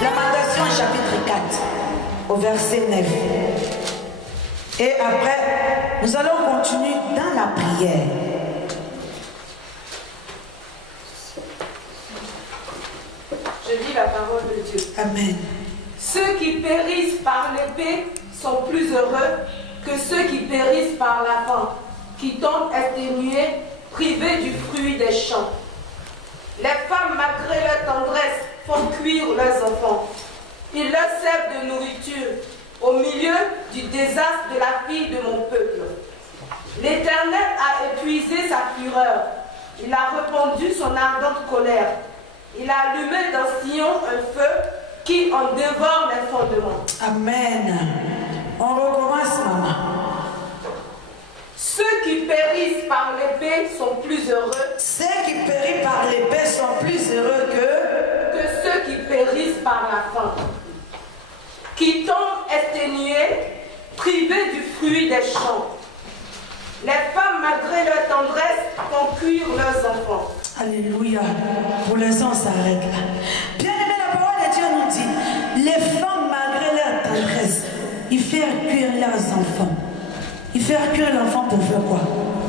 Lamentation chapitre 4, au verset 9. Et après, nous allons continuer dans la prière. Je dis la parole de Dieu. Amen. Ceux qui périssent par l'épée sont plus heureux que ceux qui périssent par la faim, qui tombent exténués, privés du fruit des champs. Les femmes, malgré leur tendresse, font cuire leurs enfants. Ils leur servent de nourriture au milieu du désastre de la fille de mon peuple. L'Éternel a épuisé sa fureur. Il a répandu son ardente colère. Il a allumé dans Sion un feu qui en dévore les fondements. Amen. On recommence, maman. Ceux qui périssent par l'épée sont plus heureux. Ceux qui périssent par l'épée sont plus heureux que ceux qui périssent par la faim, qui tombent exténués, privés du fruit des champs. Les femmes, malgré leur tendresse, font cuire leurs enfants. Alléluia. Pour l'instant, on s'arrête là. Bien aimé, la parole de Dieu nous dit, les femmes, malgré leur tendresse, ils font cuire leurs enfants. Ils font cuire l'enfant pour faire quoi?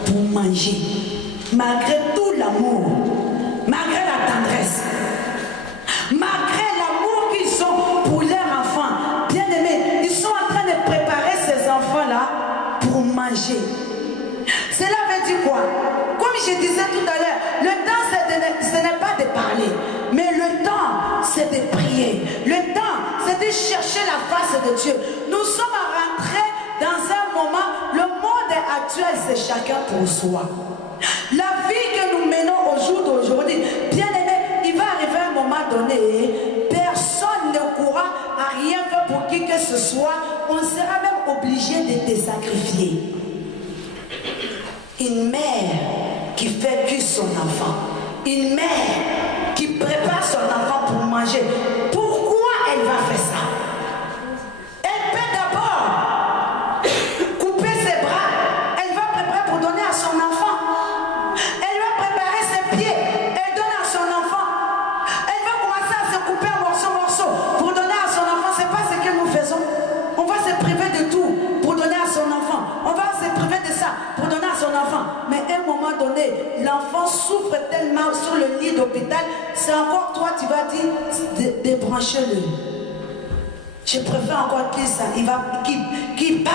Pour manger. Malgré tout l'amour, malgré la tendresse, malgré l'amour qu'ils ont pour leur enfant, bien aimé, ils sont en train de préparer ces enfants-là pour manger. Cela veut dire quoi? Comme je disais tout à l'heure, le temps ce n'est pas de parler, mais le temps c'est de prier. Le temps c'est de chercher la face de Dieu. Nous sommes rentrés dans un moment, le monde actuel c'est chacun pour soi. La vie que nous menons au jour d'aujourd'hui, bien aimé, il va arriver un moment donné, personne ne pourra à rien faire pour qui que ce soit. On sera même obligé de te sacrifier. Une mère qui fait cuire son enfant, une mère qui prépare son enfant pour manger, pourquoi elle va faire ça? Elle peut d'abord couper ses bras, elle va préparer pour donner à son enfant. Elle va préparer ses pieds, elle donne à son enfant. Elle va commencer à se couper en morceaux pour donner à son enfant. C'est pas ce que nous faisons. On va se priver de tout pour donner à son enfant. On va se priver de ça pour donner à son enfant. Mais à un moment donné, l'enfant souffre tellement sur le lit d'hôpital, c'est encore toi, tu vas dire, débranche-le. Je préfère encore qu'il part.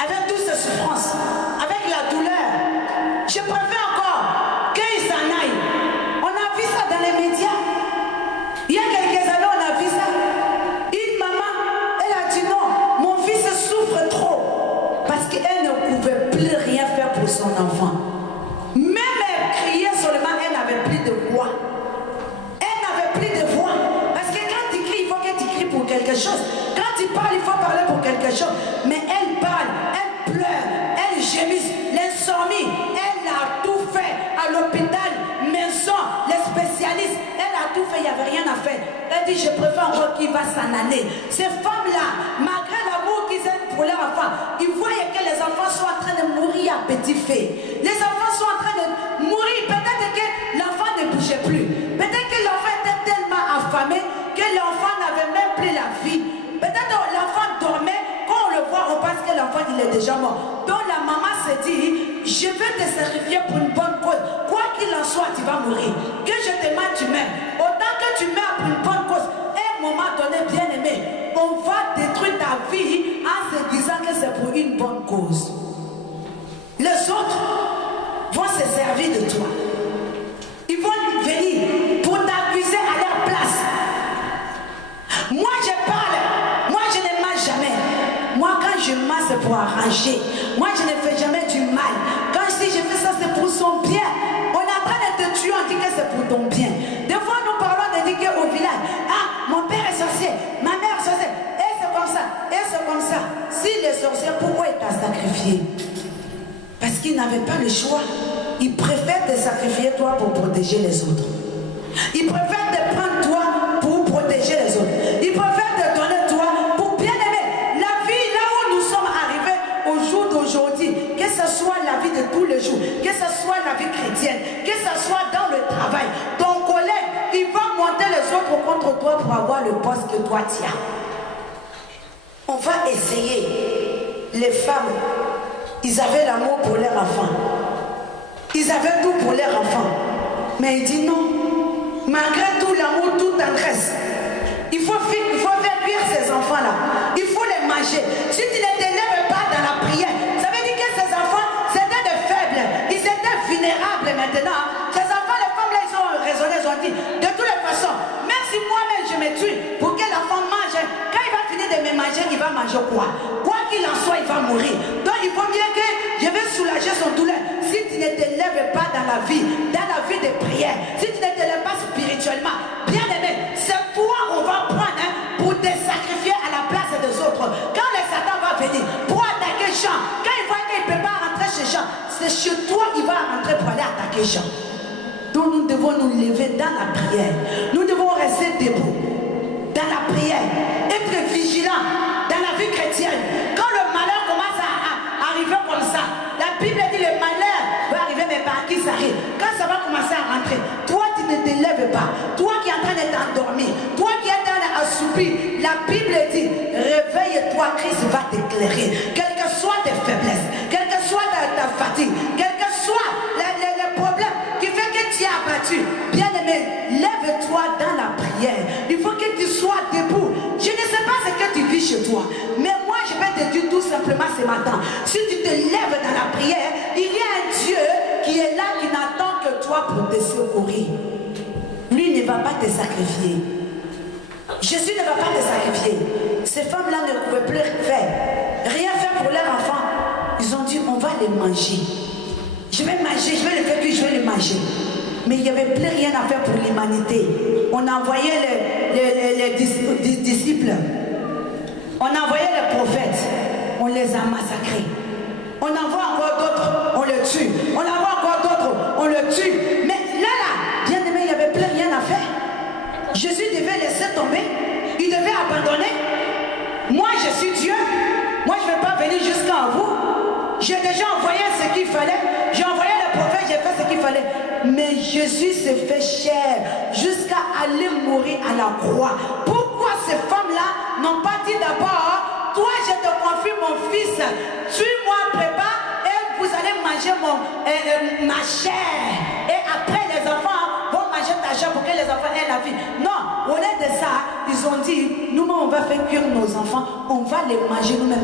Avec toutes ces souffrances, avec la douleur, je préfère encore qu'il s'en aille. On a vu ça dans les médias. Il y a quelques années, on a vu ça. Une maman, elle a dit non, mon fils souffre trop. Parce qu'elle ne pouvait plus rien faire pour son enfant. Même elle criait seulement, elle n'avait plus de voix. Elle n'avait plus de voix. Parce que quand tu cries, il faut que tu cries pour quelque chose. Quand tu parles, il faut parler pour quelque chose. Mais elle parle, elle pleure, elle gémisse, l'insomnie. Elle a tout fait à l'hôpital, maison, les spécialistes. Elle a tout fait, il n'y avait rien à faire. Elle dit, je préfère encore qu'il va s'en aller. Ces femmes-là, malgré l'amour qu'ils aiment pour leurs enfants, ils voyaient que les enfants sont en train de mourir à petit feu. Les enfants sont en train de mourir. Peut-être que l'enfant ne bougeait plus. Peut-être que l'enfant était tellement affamé que l'enfant n'avait même plus la vie. Peut-être que l'enfant dormait. Quand on le voit, on pense que l'enfant il est déjà mort. Donc la maman se dit, je vais te sacrifier pour une bonne cause. Quoi qu'il en soit, tu vas mourir. Que je te mette, tu meurs. Autant que tu meurs pour une bonne cause. À un moment donné, bien aimé, on va détruire ta vie en se disant que c'est pour une bonne cause. Les autres vont se servir de toi. Ils vont venir pour t'accuser à leur place. Moi, je parle. Moi, je ne mens jamais. Moi, quand je mens, c'est pour arranger. Moi, je ne fais jamais du mal. Quand je dis je fais ça, c'est pour son bien. On est en train de te tuer, on dit que c'est pour ton bien. Des fois, nous parlons de dire qu'au village, ah, mon père est sorcier, ma mère est sorcière, et c'est comme ça, et c'est comme ça. S'il est sorcier, pourquoi il t'a sacrifié? Parce qu'il n'avait pas le choix. Il préfère te sacrifier toi pour protéger les autres. Il préfère te prendre toi pour protéger les autres. Il préfère te donner toi pour bien aimer. La vie là où nous sommes arrivés au jour d'aujourd'hui, que ce soit la vie de tous les jours, que ce soit la vie chrétienne, que ce soit dans le travail, ton collègue, il va monter les autres contre toi pour avoir le poste que toi tu as. On va essayer. Les femmes, ils avaient l'amour pour leurs enfants. Ils avaient tout pour leurs enfants. Mais il dit non. Malgré tout l'amour, toute tendresse, il faut faire cuire ces enfants-là. Il faut les manger. Si tu ne t'élèves pas dans la prière, ça veut dire que ces enfants, c'était des faibles. Ils étaient vulnérables maintenant. Ces enfants, les femmes là, ils ont raisonné, ils ont dit, de toutes les façons, même si moi-même je me tue pour que l'enfant mange, quand il va finir de me manger, il va manger quoi? Quoi qu'il en soit, il va mourir. Donc il vaut mieux que je vais soulager son douleur. Si tu ne t'élèves pas dans la vie de prière, si tu ne t'élèves pas spirituellement, bien aimé, c'est toi on va prendre pour te sacrifier à la place des autres. Quand le Satan va venir pour attaquer Jean, quand il voit qu'il ne peut pas rentrer chez Jean, c'est chez toi qu'il va rentrer pour aller attaquer Jean. Donc nous devons nous lever dans la prière. Nous devons rester debout dans la prière, être vigilants dans la vie chrétienne. Quand le malheur commence à arriver comme ça, la Bible dit le malheur va arriver, mais par qui ça arrive? Quand ça va commencer à rentrer, toi tu ne te lèves pas, toi qui es en train d'être endormi, toi qui es en train d'assoupir, la Bible dit réveille-toi, Christ va t'éclairer. Quelles que soient tes faiblesses, quelle que soit ta fatigue, quel que soit les problèmes qui fait que tu es abattu, bien aimé, lève-toi dans la prière. Il faut que tu sois debout. Je ne sais pas ce que tu vis chez toi, mais moi je vais te dire tout simplement ce matin, si tu te lèves dans la prière, il y a un Dieu qui est là, qui n'attend que toi pour te secourir. Lui ne va pas te sacrifier. Jésus ne va pas te sacrifier. Ces femmes-là ne pouvaient plus rien faire pour leurs enfants. Ils ont dit, on va les manger. Je vais manger, je vais les faire cuire, je vais les manger. Mais il n'y avait plus rien à faire pour l'humanité. On envoyait les disciples. On envoyait les prophètes. On les a massacrés. On envoie encore d'autres, on le tue. On envoie encore d'autres, on le tue. Mais là, bien aimé, il n'y avait plus rien à faire. Jésus devait laisser tomber. Il devait abandonner. Moi, je suis Dieu. Moi, je ne vais pas venir jusqu'à vous. J'ai déjà envoyé ce qu'il fallait. J'ai envoyé les prophètes, j'ai fait ce qu'il fallait. Mais Jésus s'est fait chair jusqu'à aller mourir à la croix. Pourquoi ces femmes-là n'ont pas dit d'abord, toi, je te confie mon fils, tue-moi, prépare, et vous allez manger ma chair. Et après, les enfants vont manger ta chair pour que les enfants aient la vie. Non, au lieu de ça, ils ont dit, nous-mêmes, on va faire cuire nos enfants, on va les manger nous-mêmes.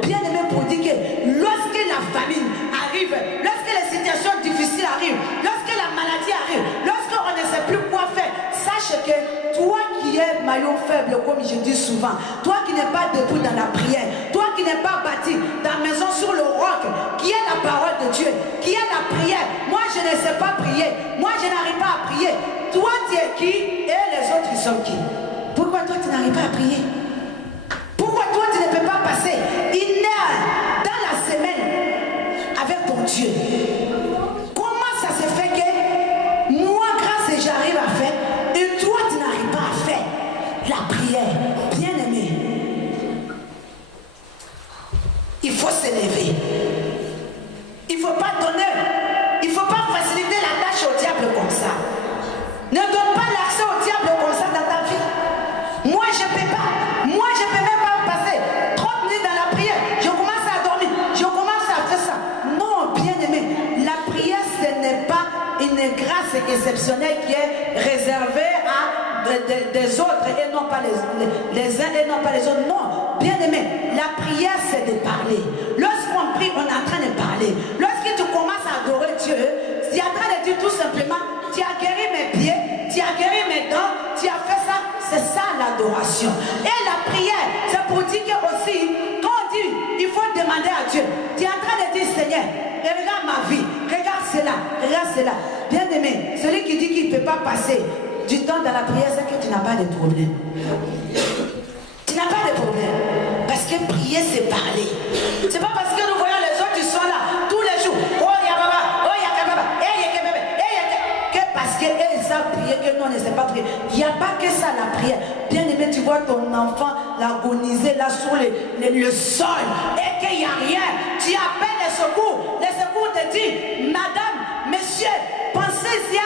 Bien aimé pour dire que lorsque la famine arrive, lorsque les situations difficiles arrivent, lorsque la maladie arrive, lorsqu'on ne sait plus quoi faire, sache que toi qui es maillon faible, comme je dis souvent, toi qui n'es pas debout dans la prière, toi qui n'es pas bâti ta maison sur le roc, qui est la parole de Dieu, qui est la prière. Moi, je ne sais pas prier. Moi, je n'arrive pas à prier. Toi, tu es qui et les autres, ils sont qui? Pourquoi toi, tu n'arrives pas à prier? Pourquoi toi, tu ne peux pas passer une heure dans la semaine avec ton Dieu? Comment ça se fait que moi, grâce et j'arrive à faire, et toi, tu n'arrives pas à faire la prière? Bien aimé, il faut se lever. Il ne faut pas donner, il ne faut pas faciliter la tâche au diable comme ça. Ne donne pas l'accès au diable comme ça dans ta vie. Moi, je ne peux pas. Moi, je ne peux même pas passer 30 minutes dans la prière. Je commence à dormir. Je commence à faire ça. Non, bien aimé, la prière, ce n'est pas une grâce exceptionnelle qui est réservée à des autres et non pas les uns et non pas les autres. Non, bien aimé, la prière, c'est de parler. Lorsqu'on prie, on est en train de parler. Lorsque tu commences à adorer Dieu, tu es en train de dire tout simplement, tu as guéri mes pieds, tu as guéri mes dents, tu as fait ça. C'est ça l'adoration. Et la prière, c'est pour dire que aussi, quand on dit, il faut demander à Dieu, tu es en train de dire, Seigneur, regarde ma vie, regarde cela, regarde cela. Bien aimé, celui qui dit qu'il ne peut pas passer du temps dans la prière, c'est que tu n'as pas de problème. Tu n'as pas de problème. Parce que prier, c'est parler. C'est pas parce que nous voyons les autres qui sont là tous les jours. Oh, il y a baba, oh, il y a baba, que parce qu'ils savent prier, que nous, on ne sait pas prier. Il n'y a pas que ça, la prière. Bien aimé, tu vois ton enfant l'agoniser là sur le sol et qu'il n'y a rien. Tu appelles les secours. Les secours te disent, madame, monsieur, pensez-y à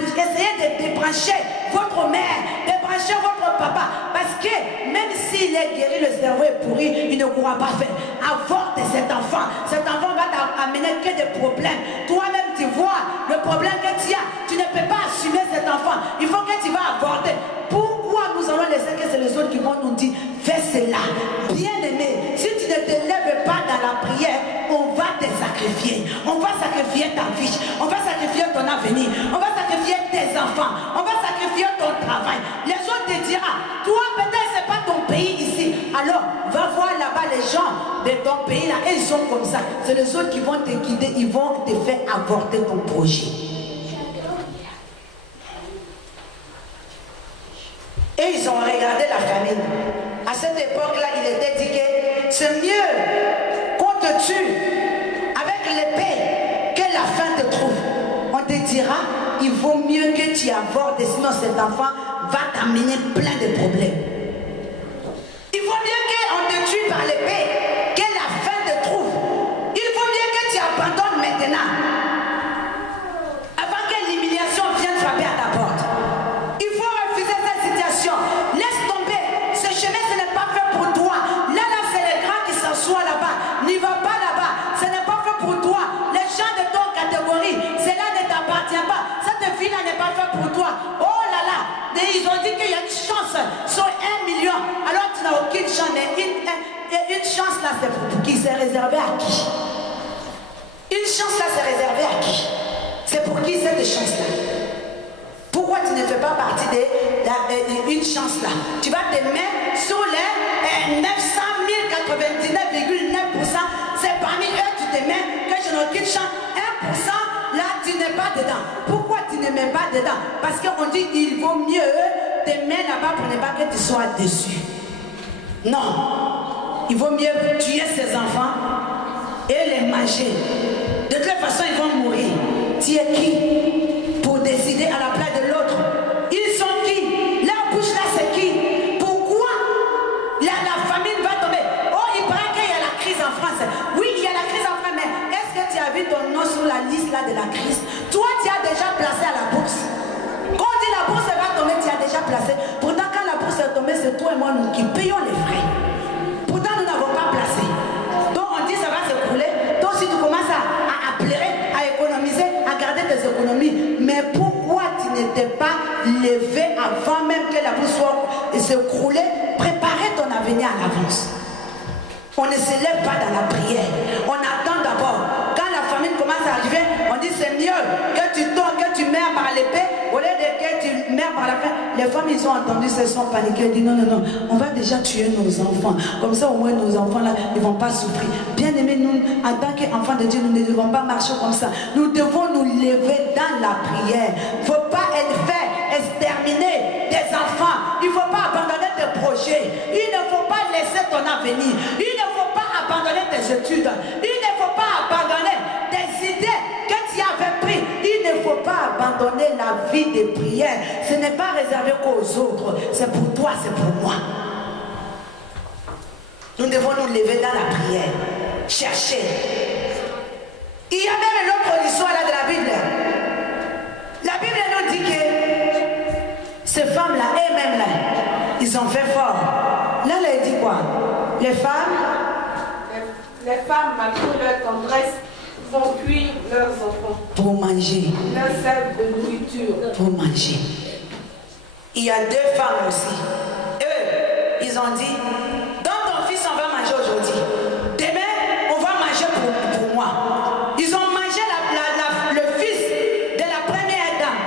essayer de débrancher votre mère, débranchez votre papa. Parce que même s'il est guéri, le cerveau est pourri, il ne pourra pas faire. Avorte cet enfant. Cet enfant va t'amener que des problèmes. Toi-même, tu vois le problème que tu as. Tu ne peux pas assumer cet enfant. Il faut que tu vas avorter. Pourquoi nous allons laisser que c'est les autres qui vont nous dire fais cela? Bien-aimé, si tu ne te lèves pas dans la prière, on va te sacrifier. On va sacrifier ta vie. On va sacrifier ton avenir. On va sacrifier tes enfants. On va sacrifier ton travail. Les autres te diront, toi peut-être c'est pas ton pays ici. Alors va voir là-bas les gens de ton pays là. Et ils sont comme ça. C'est les autres qui vont te guider. Ils vont te faire avorter ton projet. Et ils ont regardé la famine. À cette époque-là, il était dit que c'est mieux qu'on te tue avec l'épée que la faim te trouve. On te dira, il vaut mieux que tu avortes, sinon cet enfant va t'amener plein de problèmes. Il vaut mieux qu'on te tue par l'épée que la faim te trouve. Il vaut mieux que tu abandonnes maintenant avant que l'humiliation vienne frapper à ta porte. Il faut refuser cette situation. Laisse tomber. Ce chemin, ce n'est pas fait pour toi. Là, c'est les grands qui s'assoient là-bas. N'y va pas là-bas. Ce n'est pas fait pour toi. Les gens de ton catégorie, cela ne t'appartient pas. Cette vie-là n'est pas faite pour toi. Oh là là. Ils ont dit qu'il y a une chance sur 1 million. Alors tu n'as aucune chance. Une chance là, c'est pour qui? C'est réservé à qui? Une chance là, c'est réservé à qui? C'est pour qui cette chance-là? Pourquoi tu ne fais pas partie d'une chance là? Tu vas te mettre sur les 900 099,9%. C'est parmi eux tu te mets que je n'ai aucune chance. 1% là tu n'es pas dedans. Pourquoi tu ne mets pas dedans? Parce qu'on dit il vaut mieux te mettre là-bas pour ne pas que tu sois déçu. Non. Il vaut mieux tuer ses enfants et les manger. De toute façon ils vont mourir. Tu es qui pour décider à la place de l'autre? Ils sont qui? Leur bouche là c'est qui? Pourquoi la famine va tomber? Oh, il paraît qu'il y a la crise en France. Oui, il y a la crise en France, mais est-ce que tu as vu ton nom sur la liste là de la crise? Toi, tu as déjà placé à la bourse. Quand on dit la bourse va tomber, tu as déjà placé. Pourtant, quand la bourse est tombée, c'est toi et moi nous qui payons les frais. Pourtant, nous n'avons pas placé. Donc, on dit ça va s'écrouler. Donc, si tu commences à pleurer, à économiser, à garder tes économies, mais pourquoi tu n'étais pas levé avant même que la bourse soit s'écrouler? Préparer ton avenir à l'avance. On ne se lève pas dans la prière. On attend d'abord. Quand la famine commence à arriver, on dit c'est mieux que tu tombes, que tu meurs par l'épée, au lieu de que tu meurs par la faim. Les femmes, ils ont entendu, elles sont paniquées. Elles disent non, non, non, on va déjà tuer nos enfants. Comme ça, au moins, nos enfants là, ils ne vont pas souffrir. Bien aimés, nous, en tant qu'enfants de Dieu, nous ne devons pas marcher comme ça. Nous devons nous lever dans la prière. Il ne faut pas faire exterminer des enfants. Il ne faut pas abandonner tes projets. Il ne faut pas laisser ton avenir. Il ne faut pas abandonner tes études. Il ne faut pas abandonner tes idées que tu avais prises. Il ne faut pas abandonner la vie de prière. Ce n'est pas réservé qu'aux autres. C'est pour toi, c'est pour moi. Nous devons nous lever dans la prière. Chercher. Il y a même l'autre histoire là de la Bible. La Bible nous dit que ces femmes-là, elles-mêmes là, ils ont fait fort. Là, elle dit quoi? Les femmes, malgré leur tendresse, vont cuire leurs enfants. Pour manger. Leur sel de nourriture. Pour manger. Il y a 2 femmes aussi. Eux, ils ont dit, donc ton fils, on va manger aujourd'hui. Demain, on va manger pour moi. Ils ont mangé le fils de la première dame.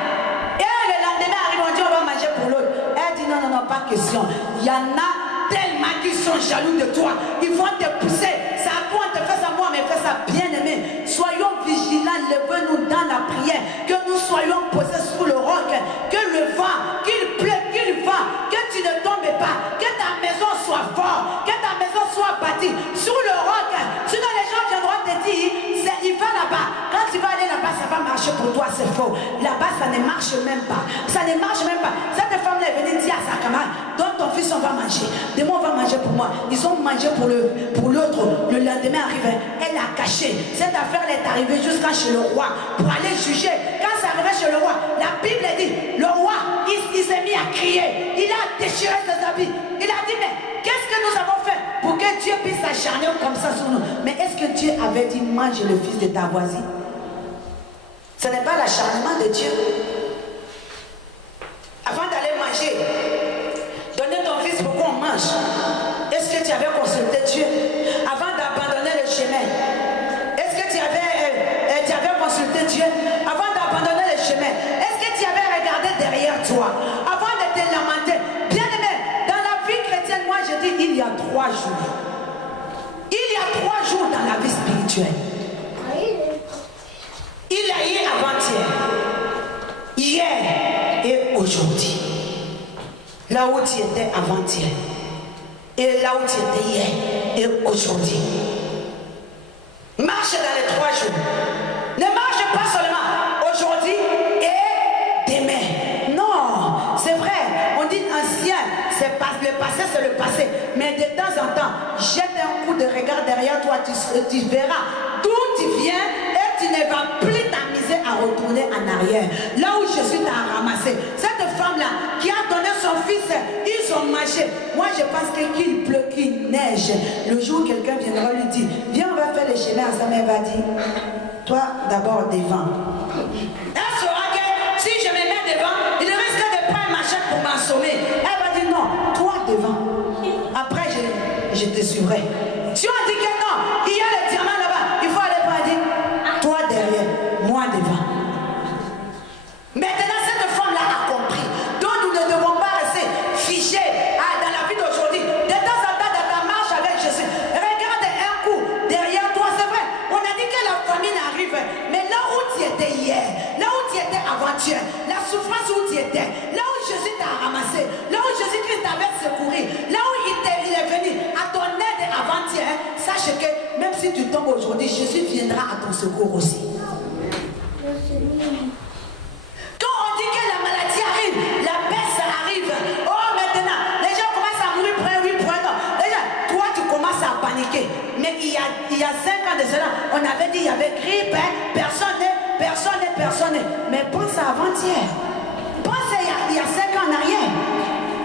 Et le lendemain arrive, on dit on va manger pour l'autre. Elle dit non, non, non, pas question. Il y en a tellement qui sont jaloux de toi. Ils vont te pousser. C'est à toi, on te fait ça, moi, on me fait ça. Bien aimé, soyons vigilants, levez-nous dans la prière. Que nous soyons posés sous le roc. Que le vent, qu'il pleuve, qu'il vent, que tu ne tombes pas. Que ta maison soit forte. Que ta maison soit bâtie sous le roc. Sinon les gens viendront te dire, il va là-bas. Quand tu vas aller là-bas, ça va marcher pour toi, c'est faux. Là-bas, ça ne marche même pas. Ça ne marche même pas. Cette femme-là est venue dire à sa camarade, donc ton fils, on va manger. Demain, on va manger pour moi. Ils ont mangé pour l'autre. Le lendemain arrivé, elle a caché. Cette affaire est arrivée jusqu'à chez le roi pour aller juger. Quand ça arrivait chez le roi, la Bible dit, le roi, il s'est a crié, il a déchiré ses habits. Il a dit, mais qu'est-ce que nous avons fait pour que Dieu puisse s'acharner comme ça sur nous? Mais est-ce que Dieu avait dit, mange le fils de ta voisine? Ce n'est pas l'acharnement de Dieu. Avant d'aller manger, donner ton fils pour qu'on mange. Est-ce que tu avais consulté Dieu? Avant d'abandonner le chemin, est-ce que tu avais consulté Dieu? Avant d'abandonner le chemin, est-ce que tu avais regardé derrière toi? Avant de te lamenter. Bien aimé, dans la vie chrétienne, moi je dis, il y a 3 jours. Il y a 3 jours dans la vie spirituelle. Il y a hier avant-hier, hier et aujourd'hui. Là où tu étais avant-hier et là où tu étais hier et aujourd'hui. Marche dans les 3 jours. Ne marche pas seulement aujourd'hui et demain. Non, c'est vrai. On dit ancien, c'est pas le passé, c'est le passé. Mais de temps en temps, jette un coup de regard derrière toi, tu verras d'où tu viens et tu ne vas plus t'amuser à retourner en arrière. Là où Jésus t'a ramassé. Cette femme-là qui a donné son fils, ils ont marché. Moi, je pense qu'il pleut, qu'il neige. Le jour où quelqu'un viendra lui dire, viens, on va faire le chemin ensemble, elle va dire, toi d'abord devant. Elle saura que si je me mets devant, il risque de prendre ma machette pour m'assommer. Elle va dire non, toi devant. Après, je te suivrai. Si on dit que non, il y a le diamant là-bas, il faut aller pas dire, toi derrière, moi devant. Maintenant, cette femme-là a compris. Donc, nous ne devons pas rester fichés dans la vie d'aujourd'hui. De temps en temps, dans ta marche avec Jésus, regarde un coup derrière toi. C'est vrai, on a dit que la famine arrive. Mais là où tu étais hier, là où tu étais avant-hier, la souffrance où tu étais, là où Jésus t'a ramassé, là où Jésus-Christ t'avait secouru, là où il est venu à ton aide avant-hier, sache que même si tu tombes aujourd'hui, Jésus viendra à ton secours aussi. Quand on dit que la maladie arrive, la peste arrive, oh maintenant, les gens commencent à mourir, point. Déjà, toi tu commences à paniquer. Mais il y a 5 ans de cela, on avait dit il y avait grippe, hein, personne. Mais pense à avant-hier. Pense à il y a 5 ans en arrière.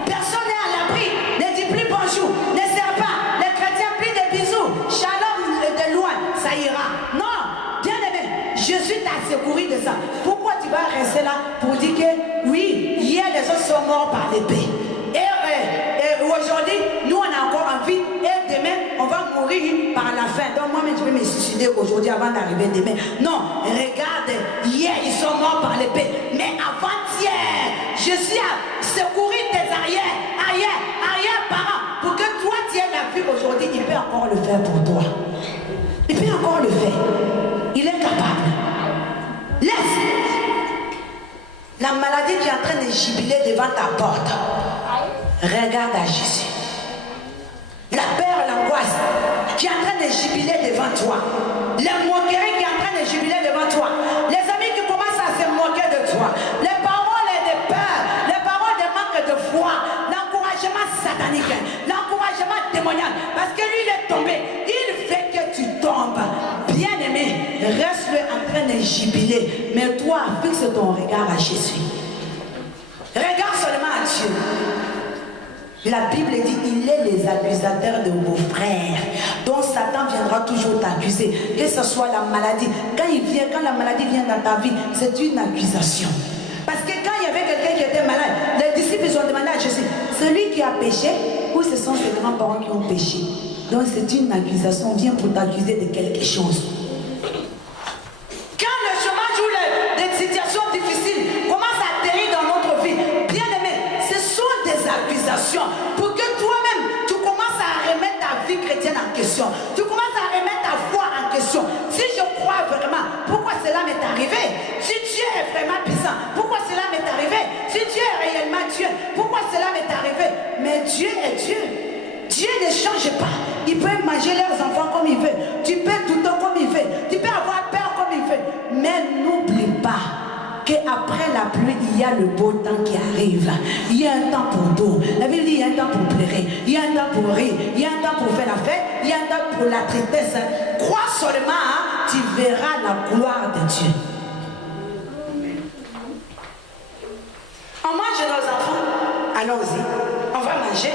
Personne n'est à l'abri. Ne dis plus bonjour, ne sers pas. Les chrétiens plient des bisous. Shalom de loin, ça ira. Non, bien aimé, Jésus t'a secouru de ça. Pourquoi tu vas rester là pour dire que oui, hier les autres sont morts par l'épée. Et aujourd'hui, nous on a encore envie. Et demain, on va mourir par la faim. Donc moi-même, je vais me suicider aujourd'hui avant d'arriver demain. Non, regarde, hier ils sont morts par l'épée. Mais avant-hier, Jésus a secouru tes arrière-parents. Pour que toi tu aies la vie aujourd'hui, il peut encore le faire pour toi. Il peut encore le faire. Il est capable. Laisse. La maladie qui est en train de jubiler devant ta porte. Regarde à Jésus. La peur, l'angoisse qui est en train de jubiler devant toi. La moquerie qui est en train de jubiler devant toi. Les amis qui commencent à se moquer de toi. Les paroles de peur, les paroles de manque de foi, l'encouragement satanique, l'encouragement démoniaque. Parce que lui, il est tombé. Il fait que tu tombes. Bien-aimé, reste en train de jubiler. Mais toi, fixe ton regard à Jésus. Regarde seulement à Dieu. La Bible dit, il est les accusateurs de vos frères. Donc Satan viendra toujours t'accuser. Que ce soit la maladie. Quand la maladie vient dans ta vie, c'est une accusation. Parce que quand il y avait quelqu'un qui était malade, les disciples ont demandé à Jésus, celui qui a péché ou ce sont ses grands-parents qui ont péché? Donc c'est une accusation, on vient pour t'accuser de quelque chose. Quand le chômage ou les situations difficiles commencent à atterrir dans notre vie, bien aimé, ce sont des accusations pour que toi-même tu commences à remettre ta vie chrétienne en question. Tu commences à remettre ta foi en question. Si je crois vraiment, pourquoi cela m'est arrivé? Si Dieu est vraiment puissant, pourquoi cela m'est arrivé? Si Dieu est réellement Dieu, pourquoi cela m'est arrivé? Mais Dieu est Dieu. Dieu ne change pas. Il peut manger leurs enfants comme il veut. Tu peux tout le temps comme il veut. Tu peux avoir peur comme il veut. Mais n'oublie pas qu'après la pluie, il y a le beau temps qui arrive. Il y a un temps pour tout. La Bible dit il y a un temps pour pleurer. Il y a un temps pour rire. Il y a un temps pour faire la fête. Il y a un temps pour la tristesse. Crois seulement, hein, tu verras la gloire de Dieu. On mange nos enfants. allons-y, on va manger.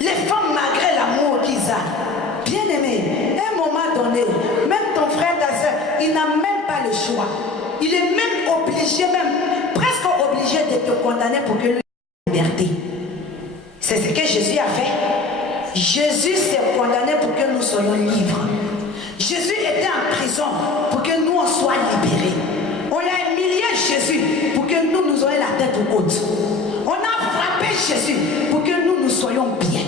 Les femmes, malgré l'amour qu'ils ont, bien aimé, à un moment donné, même ton frère, ta soeur, il n'a même pas le choix. Il est même obligé, même presque obligé de te condamner pour que lui ait la liberté. C'est ce que Jésus a fait. Jésus s'est condamné pour que nous soyons libres. Jésus était en prison pour que nous on soit libérés. On a humilié Jésus pour que nous ayons la tête haute. On a frappé Jésus pour que nous soyons bien.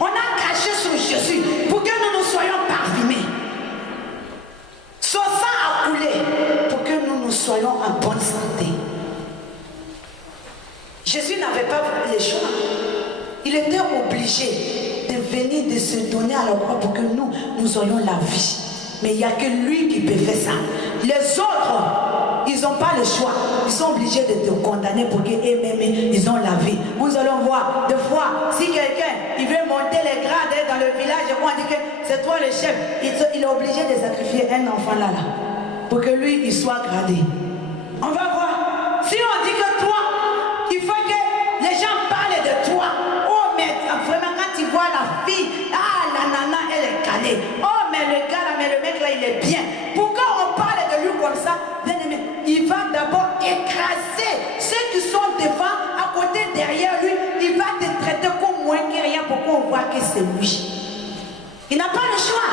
On a craché sur Jésus pour que nous soyons parfumés. Son sang a coulé pour que nous soyons en bonne santé. Jésus n'avait pas le choix. Il était obligé de venir, de se donner à la croix pour que nous ayons la vie. Mais il n'y a que lui qui peut faire ça. Les autres, ils n'ont pas le choix. Ils sont obligés de te condamner pour qu'eux-mêmes, ils ont la vie. Nous allons voir, des fois, si quelqu'un, il veut monter les grades dans le village, on dit que c'est toi le chef, il est obligé de sacrifier un enfant là, pour que lui, il soit gradé. On va voir. Si on dit que toi, il faut que les gens parlent de toi. Oh, mais vraiment, quand tu vois la fille, ah, la nana, elle est calée. Oh, mais le gars là, mais le mec là, il est bien. Pourquoi on parle de lui comme ça? Bien aimé, il va d'abord écraser ceux qui sont devant, à côté, derrière lui. Il va te traiter comme moins que rien pour qu'on voit que c'est lui. Il n'a pas le choix.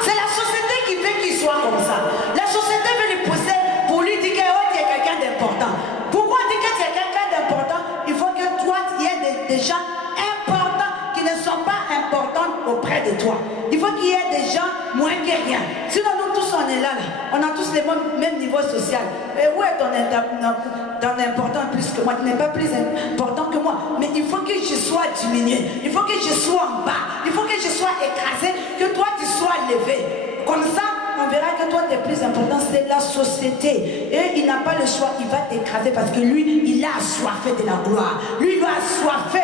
C'est la société qui veut qu'il soit comme ça. La société veut lui pousser pour lui dire que oh, tu es quelqu'un d'important. Pourquoi on dit que tu es quelqu'un d'important? Il faut que toi, il y ait des gens importants qui ne sont pas importants auprès de toi. Il faut qu'il y ait des gens moins que rien. Sinon, nous tous, on est là. On a tous le même niveau social. Et où est ton important plus que moi? Tu n'es pas plus important que moi. Mais il faut que je sois diminué. Il faut que je sois en bas. Il faut que je sois écrasé. Que toi, tu sois levé. Comme ça, on verra que toi, tu es plus important. C'est la société. Et il n'a pas le choix. Il va t'écraser parce que lui, il a assoiffé de la gloire. Lui, il a assoiffé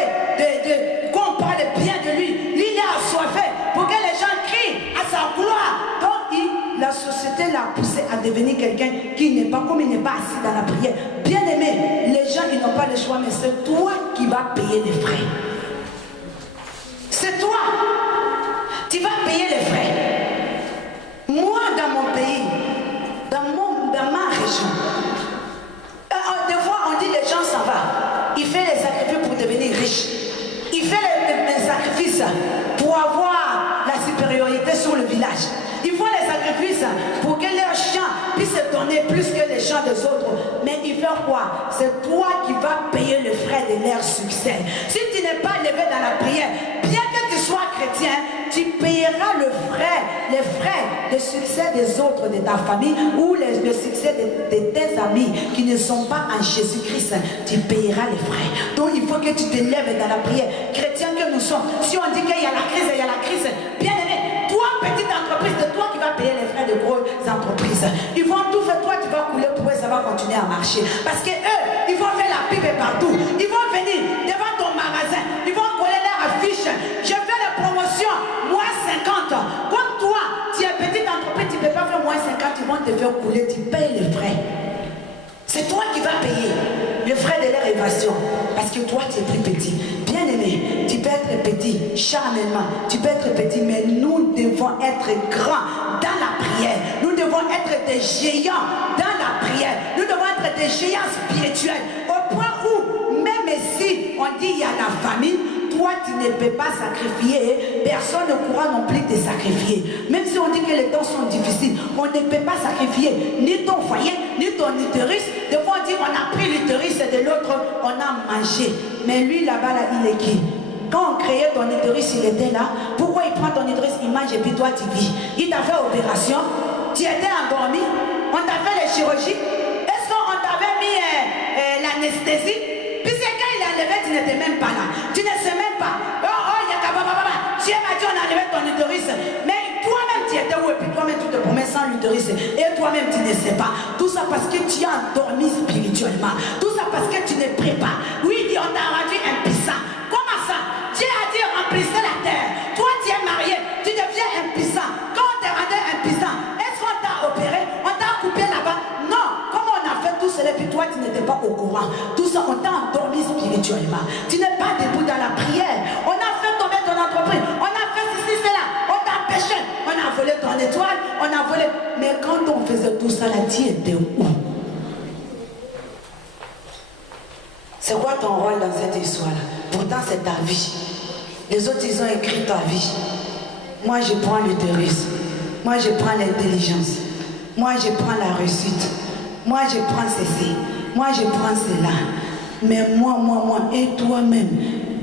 qu'on parle bien de lui. Lui, il a assoiffé pour que les gens crient à sa gloire. Donc, la société l'a poussé à devenir quelqu'un qui n'est pas, comme il n'est pas assis dans la prière. Bien aimé, les gens, ils n'ont pas le choix, mais c'est toi qui vas payer les frais. C'est toi. Tu vas payer les frais. Moi, dans mon pays, dans ma région, des fois, on dit les gens s'en vont. Il fait les sacrifices pour devenir riche. Il fait les sacrifices pour avoir la supériorité sur le village. Ils font les sacrifices pour que leurs champs puissent se donner plus que les champs des autres. Mais il fait quoi? C'est toi qui vas payer le frais de leur succès. Si tu n'es pas levé dans la prière, bien que tu sois chrétien, tu payeras les frais de succès des autres de ta famille ou le succès de tes amis qui ne sont pas en Jésus-Christ. Tu payeras les frais. Donc il faut que tu te lèves dans la prière. Chrétien que nous sommes, si on dit qu'il y a la crise, il y a la crise. Bien aimé, toi, petite entreprise, c'est toi qui vas payer les frais de grosses entreprises. Ils vont tout faire, toi tu vas couler pour eux, ça va continuer à marcher. Parce que eux, ils vont faire la pipe partout. Ils vont venir devant ton magasin, ils vont coller leur affiche. Je fais la promotion, moins 50. Comme toi, tu es petite entreprise, tu ne peux pas faire moins 50, ils vont te faire couler, tu payes les frais. C'est toi qui vas payer les frais de leur évasion. Parce que toi, tu es plus petit. Bien aimé, tu peux être petit charnellement, tu peux être petit, mais nous devons être grands dans la prière. Nous devons être des géants dans la prière. Nous devons être des géants spirituels. Au point où, même si on dit il y a la famine, toi tu ne peux pas sacrifier, personne ne pourra non plus te sacrifier. Même si on dit que les temps sont difficiles, on ne peut pas sacrifier ni ton foyer, ni ton utérus. Des fois on dit on a pris l'utérus et de l'autre on a mangé. Mais lui là-bas, là, il est qui? Quand on créait ton utérus, il était là. Pourquoi il prend ton utérus, il mange et puis toi tu vis? Il t'a fait opération, tu étais endormi, on t'a fait les chirurgies. Est-ce qu'on t'avait mis l'anesthésie? Puisque quand il a enlevé, tu n'étais même pas là. Tu ne sais même pas. Dieu m'a dit on a enlevé ton utérus. Mais toi-même tu étais où? Et puis toi-même tu te promets sans l'utérus. Et toi-même tu ne sais pas. Tout ça parce que tu as endormi spirituellement. Tout ça parce que tu ne pries pas. Oui, on t'a rendu impuissant. Comment ça? Dieu a dit remplissez la terre. Toi tu es marié, tu deviens impuissant. Quand on t'a rendu impuissant, est-ce qu'on t'a opéré? On t'a coupé là-bas? Non. Comment on a fait tout cela et puis toi tu n'étais pas au courant? Tout ça on t'a endormi spirituellement. tu as marre. Tu n'es pas debout dans la prière. On a fait tomber ton entreprise. On a fait ceci, cela. On t'a empêché. On a volé ton étoile. On a volé. Mais quand on faisait tout ça, là, tu étais où? C'est quoi ton rôle dans cette histoire-là? Pourtant, c'est ta vie. Les autres, ils ont écrit ta vie. Moi, je prends l'utérus. Moi, je prends l'intelligence. Moi, je prends la réussite. Moi, je prends ceci. Moi, je prends cela. Mais moi, et toi-même,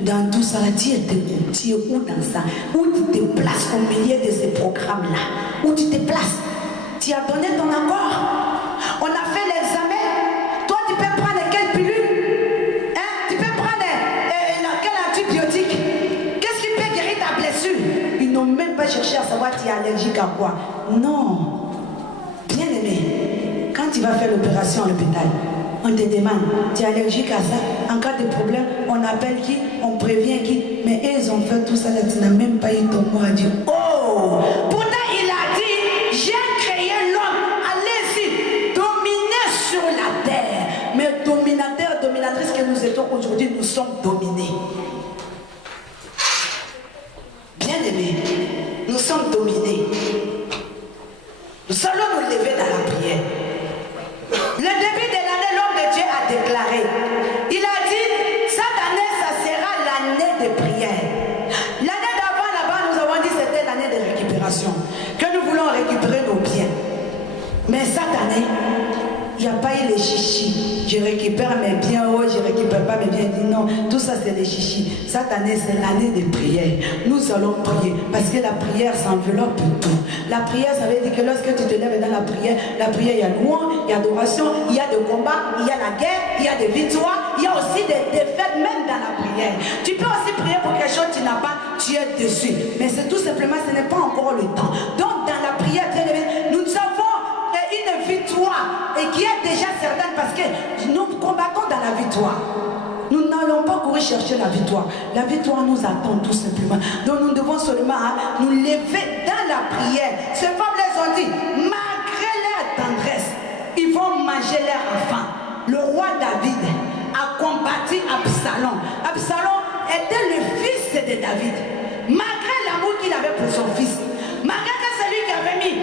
dans tout ça, tu es où dans ça? Où tu te places au milieu de ces programmes-là? Où tu te places? Tu as donné ton accord. On a fait l'examen. Toi, tu peux prendre quelle pilule? Hein? Tu peux prendre quel antibiotique? Qu'est-ce qui peut guérir ta blessure? Ils n'ont même pas cherché à savoir si tu es allergique à quoi. Non. Bien aimé, quand tu vas faire l'opération à l'hôpital, on te demande, tu es allergique à ça? En cas de problème, on appelle qui? On prévient qui? Mais eux, ils ont fait tout ça, là, tu n'as même pas eu ton mot à dire. Oh! Pourtant, il a dit, j'ai créé l'homme, allez-y, dominer sur la terre. Mais dominateurs, dominatrices que nous étions aujourd'hui, nous sommes dominés. Bien aimé, nous sommes dominés. Nous allons nous lever dans la prière. Le début de l'année, l'homme de Dieu a déclaré. Il a dit, cette année, ça sera l'année de prière. L'année d'avant, là-bas, nous avons dit que c'était l'année de récupération. Que nous voulons récupérer nos biens. Mais cette année, il n'y a pas eu les chichis. Je récupère mes biens, oh, je ne récupère pas mes biens. Il dit non, tout ça c'est les chichis. Cette année, c'est l'année de prière. Nous allons prier parce que la prière s'enveloppe tout. La prière, ça veut dire que lorsque tu te lèves dans la prière, il y a louange, il y a adoration, il y a des combats, il y a la guerre, il y a des victoires, il y a aussi des défaites, même dans la prière. Tu peux aussi prier pour quelque chose que tu n'as pas, tu es dessus. Mais c'est tout simplement, ce n'est pas encore le temps. Donc, dans la prière, bien aimé, nous avons une victoire et qui est déjà certaine parce que nous combattons dans la victoire. Nous n'allons pas courir chercher la victoire. La victoire nous attend tout simplement. Donc nous devons seulement nous lever dans la prière. Ces femmes les ont dit, malgré leur tendresse, ils vont manger leur enfant. Le roi David a combattu Absalom. Absalom était le fils de David. Malgré l'amour qu'il avait pour son fils, malgré que c'est lui qui avait mis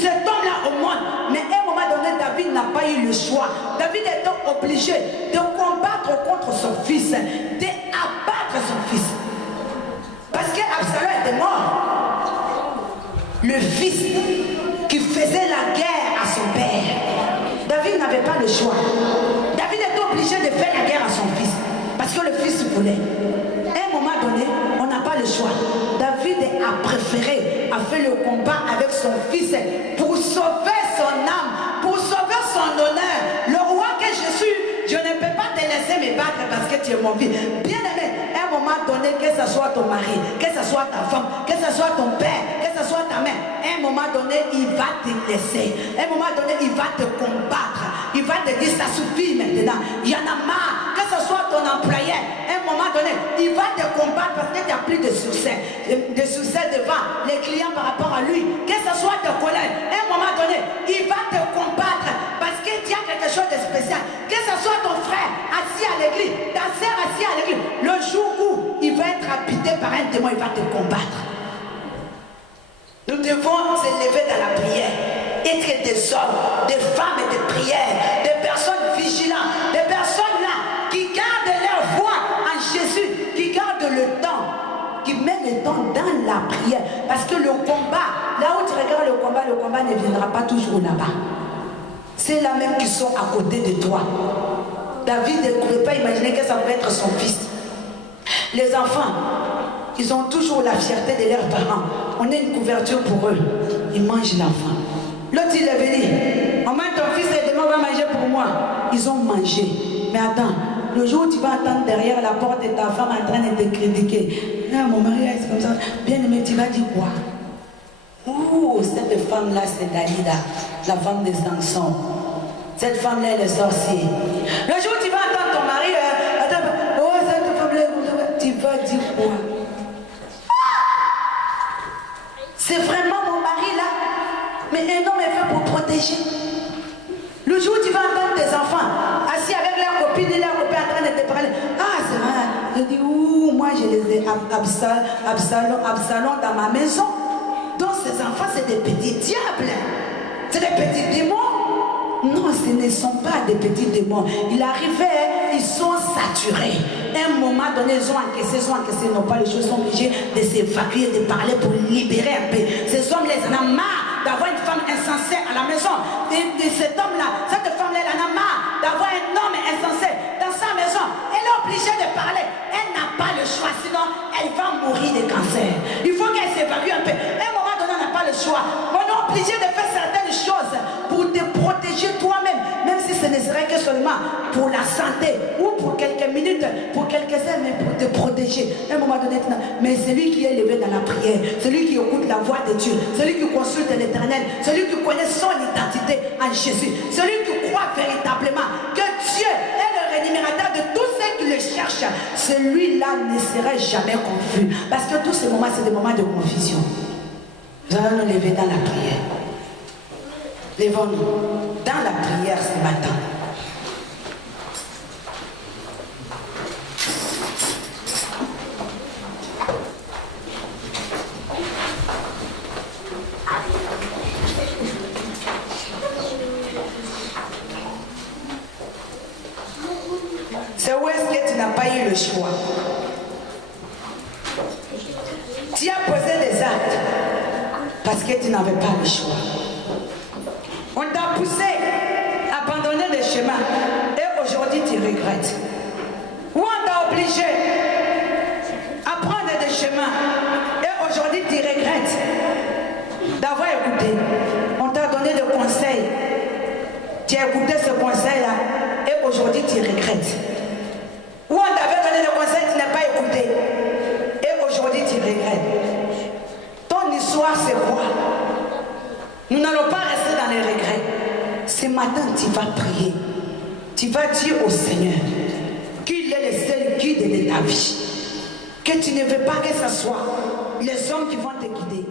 cet homme-là au monde, mais à un moment donné, David n'a pas eu le choix. David était obligé de combattre contre son fils, d'abattre son fils. Parce qu'Absalom était mort. Le fils qui faisait la guerre à son père. David n'avait pas le choix. David était obligé de faire la guerre à son fils. Parce que le fils voulait. À un moment donné, on n'a pas le choix. David a préféré, a fait le combat avec son fils pour sauver son âme, pour sauver son honneur. Le roi que je suis, je ne peux pas te laisser me battre parce que tu es mon fils. Bien aimé, à un moment donné, que ce soit ton mari, que ce soit ta femme, que ce soit ton père, que ce soit ta mère, à un moment donné, il va te laisser. À un moment donné, il va te combattre. Il va te dire, ça suffit maintenant. Il y en a marre. Que ce soit ton employeur, à un moment donné, il va te combattre parce que tu n'as plus de succès. De succès devant les clients par rapport à lui. Que ce soit ton collègue, à un moment donné, il va te combattre parce qu'il y a quelque chose de spécial. Que ce soit ton frère assis à l'église, ta soeur assis à l'église, le jour où il va être habité par un démon, il va te combattre. Nous devons se lever dans la prière, être des hommes, des femmes et des prières, des personnes vigilantes, des personnes là qui gardent leur foi en Jésus, qui gardent le temps, qui mettent le temps dans la prière. Parce que le combat, là où tu regardes le combat ne viendra pas toujours là-bas. C'est là même qui sont à côté de toi. David ne pouvait pas imaginer que ça pouvait être son fils. Les enfants, ils ont toujours la fierté de leurs parents. On a une couverture pour eux. Ils mangent l'enfant. L'autre, il est venu. Maman, ton fils est demain, va manger pour moi. Ils ont mangé. Mais attends, le jour où tu vas attendre derrière la porte de ta femme en train de te critiquer. Ah, mon mari, c'est comme ça. Bien aimé, tu vas dire quoi? Ouh, cette femme-là, c'est Dalida, la femme de Samson. Cette femme-là, elle est sorcière. Le jour où tu vas attendre ton mari, oh, cette femme-là, tu vas dire quoi? C'est vraiment mon mari là. Mais un homme est fait pour protéger. Le jour où tu vas entendre tes enfants assis avec leur copine et leur copain en train de te parler. Ah, c'est je les ai Absalom dans ma maison. Donc ces enfants, c'est des petits diables. C'est des petits démons. Non, ce ne sont pas des petits démons. Il arrivait, ils sont saturés. À un moment donné, ils ont encaissé, non pas les choses, sont obligés de s'évacuer, de parler pour libérer un peu. Ces hommes, les en ont marre d'avoir une femme insensée à la maison. De cet homme-là, cette femme-là, elle en a marre d'avoir un homme insensé dans sa maison. Elle est obligée de parler. Elle n'a pas le choix, sinon elle va mourir de cancer. Il faut qu'elle s'évacue un peu. À un moment donné, on n'a pas le choix. On est obligé de faire certaines choses pour te protéger toi-même, même si ce ne serait que seulement pour la santé ou pour quelques minutes, pour quelques heures, mais pour te protéger. À un moment donné, mais celui qui est élevé dans la prière, celui qui écoute la voix de Dieu, celui qui consulte l'Éternel, celui qui connaît son identité en Jésus, celui qui croit véritablement que Dieu est le rémunérateur de tous ceux qui le cherchent, celui-là ne serait jamais confus. Parce que tous ces moments, c'est des moments de confusion. Nous allons nous lever dans la prière. Levons-nous dans la prière ce matin. C'est où est-ce que tu n'as pas eu le choix? Tu as posé des actes parce que tu n'avais pas le choix. On t'a poussé à abandonner le chemin et aujourd'hui tu regrettes. Ou on t'a obligé à prendre des chemins et aujourd'hui tu regrettes d'avoir écouté. On t'a donné des conseils. Tu as écouté ce conseil-là et aujourd'hui tu regrettes. Ou on t'avait donné des conseils, tu n'as pas écouté et aujourd'hui tu regrettes. Ton histoire c'est quoi? Nous n'allons pas rester dans les regrets. Ce matin, tu vas prier. Tu vas dire au Seigneur qu'il est le seul guide de ta vie. Que tu ne veux pas que ce soit les hommes qui vont te guider.